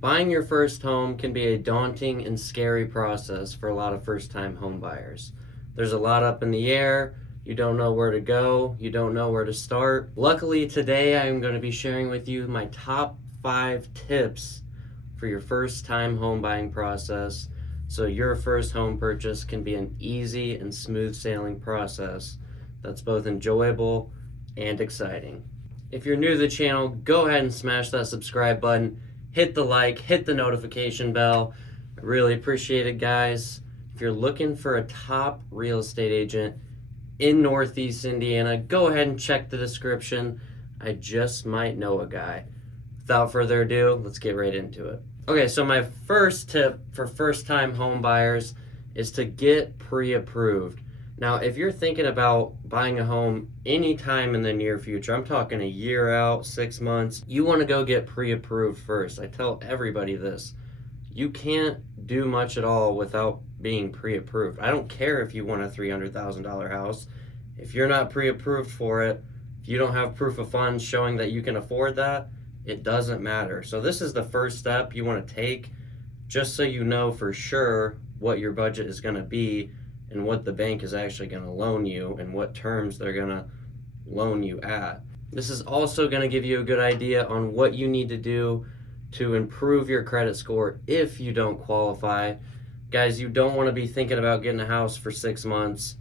Buying your first home can be a daunting and scary process for a lot of first-time home buyers. There's a lot up in the air. You don't know where to go. You don't know where to start. Luckily, today I am going to be sharing with you my top 5 tips for your first-time home buying process so your first home purchase can be an easy and smooth sailing process that's both enjoyable and exciting. If you're new to the channel, go ahead and smash that subscribe button. Hit the like, hit the notification bell. I really appreciate it, guys. If you're looking for a top real estate agent in Northeast Indiana, go ahead and check the description. I just might know a guy. Without further ado, let's get right into it. Okay, so my first tip for first-time home buyers is to get pre-approved. Now, if you're thinking about buying a home anytime in the near future, I'm talking a year out, 6 months, you want to go get pre-approved first. I tell everybody this. You can't do much at all without being pre-approved. I don't care if you want a $300,000 house. If you're not pre-approved for it, if you don't have proof of funds showing that you can afford that, it doesn't matter. So this is the first step you want to take just so you know for sure what your budget is going to be and what the bank is actually going to loan you and what terms they're going to loan you at. This is also going to give you a good idea on what you need to do to improve your credit score if you don't qualify. Guys, you don't want to be thinking about getting a house for 6 months,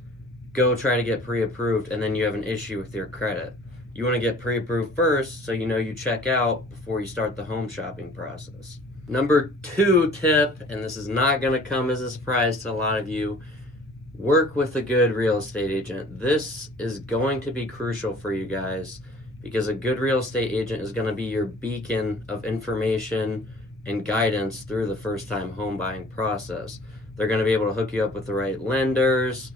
go try to get pre-approved, and then you have an issue with your credit. You want to get pre-approved first so you know you check out before you start the home shopping process. Number 2 tip, and this is not going to come as a surprise to a lot of you, work with a good real estate agent. This is going to be crucial for you guys because a good real estate agent is going to be your beacon of information and guidance through the first-time home buying process. They're going to be able to hook you up with the right lenders,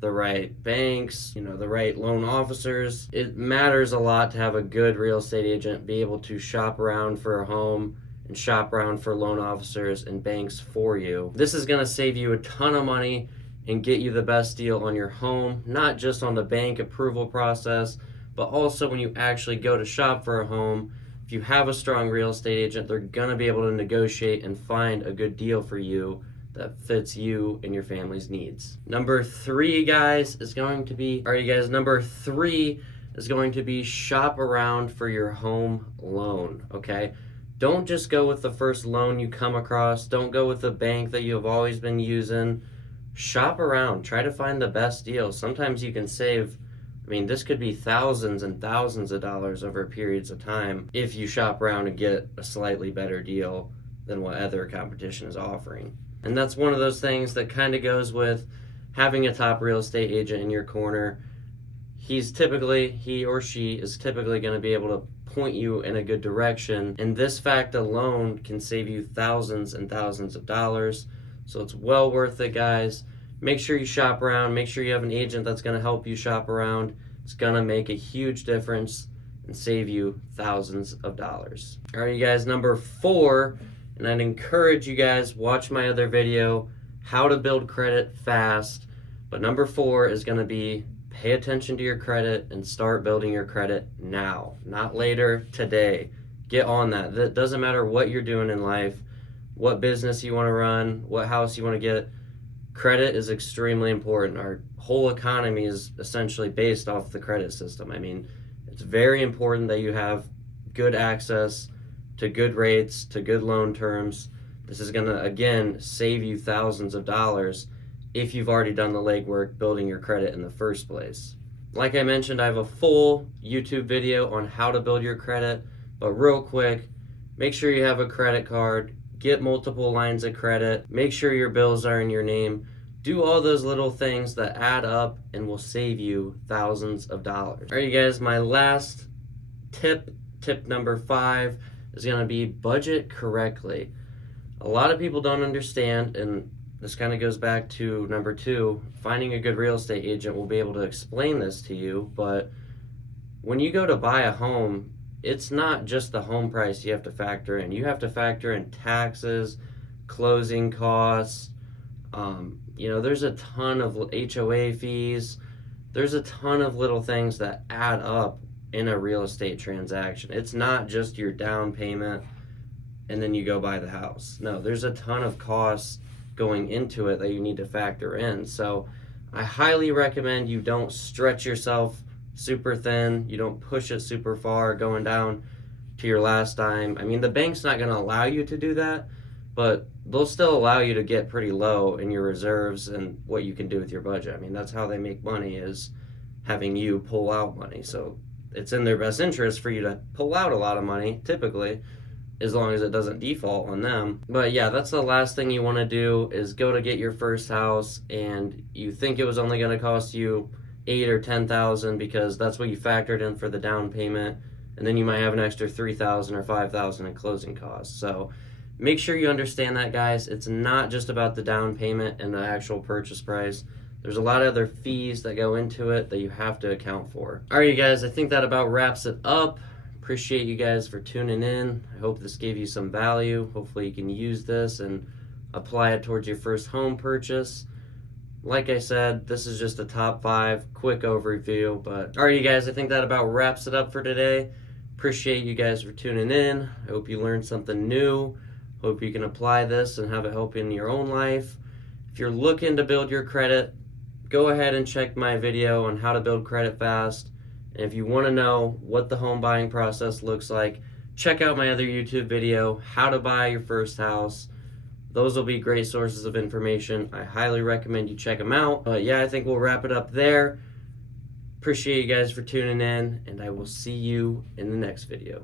the right banks, the right loan officers. It matters a lot to have a good real estate agent be able to shop around for a home and shop around for loan officers and banks for you. This is going to save you a ton of money and get you the best deal on your home, not just on the bank approval process, but also when you actually go to shop for a home. If you have a strong real estate agent, they're going to be able to negotiate and find a good deal for you that fits you and your family's needs. Number 3, guys, is going to be, number 3 is going to be shop around for your home loan, okay? Don't just go with the first loan you come across. Don't go with the bank that you've always been using. Shop around, try to find the best deal. Sometimes you can save, this could be thousands and thousands of dollars over periods of time if you shop around and get a slightly better deal than what other competition is offering. And that's one of those things that kind of goes with having a top real estate agent in your corner. He or she is typically going to be able to point you in a good direction. And this fact alone can save you thousands and thousands of dollars. So it's well worth it, guys. Make sure you shop around. Make sure you have an agent that's going to help you shop around. It's going to make a huge difference and save you thousands of dollars. All right, you guys, number 4, and I'd encourage you guys, watch my other video, how to build credit fast. But number 4 is going to be pay attention to your credit and start building your credit now, not later, today. Get on that. It doesn't matter what you're doing in life, what business you want to run, what house you want to get. Credit is extremely important. Our whole economy is essentially based off the credit system. It's very important that you have good access to good rates, to good loan terms. This is going to, again, save you thousands of dollars if you've already done the legwork building your credit in the first place. Like I mentioned, I have a full YouTube video on how to build your credit, but real quick, make sure you have a credit card. Get multiple lines of credit. Make sure your bills are in your name. Do all those little things that add up and will save you thousands of dollars. All right, you guys, my last tip number 5, is going to be budget correctly. A lot of people don't understand, and this kind of goes back to number 2, finding a good real estate agent will be able to explain this to you, but when you go to buy a home, it's not just the home price you have to factor in. You have to factor in taxes, closing costs. There's a ton of HOA fees. There's a ton of little things that add up in a real estate transaction. It's not just your down payment. and then you go buy the house. No, there's a ton of costs going into it that you need to factor in. So I highly recommend you don't stretch yourself super thin, you don't push it super far going down to your last dime. I mean, the bank's not going to allow you to do that, but they'll still allow you to get pretty low in your reserves and what you can do with your budget. I mean, that's how they make money, is having you pull out money. So it's in their best interest for you to pull out a lot of money, typically, as long as it doesn't default on them. But yeah, that's the last thing you want to do, is go to get your first house and you think it was only going to cost you $8,000 or $10,000 because that's what you factored in for the down payment, and then you might have an extra $3,000 or $5,000 in closing costs. So make sure you understand that, guys. It's not just about the down payment and the actual purchase price. There's a lot of other fees that go into it that you have to account for. All right, you guys, I think that about wraps it up. Appreciate you guys for tuning in. I hope this gave you some value. Hopefully you can use this and apply it towards your first home purchase. Like I said, this is just a top 5 quick overview. But all right, you guys, I think that about wraps it up for today. Appreciate you guys for tuning in. I hope you learned something new. Hope you can apply this and have it help in your own life. If you're looking to build your credit, go ahead and check my video on how to build credit fast. And if you want to know what the home buying process looks like, check out my other YouTube video, how to buy your first house. Those will be great sources of information. I highly recommend you check them out. But yeah, I think we'll wrap it up there. Appreciate you guys for tuning in, and I will see you in the next video.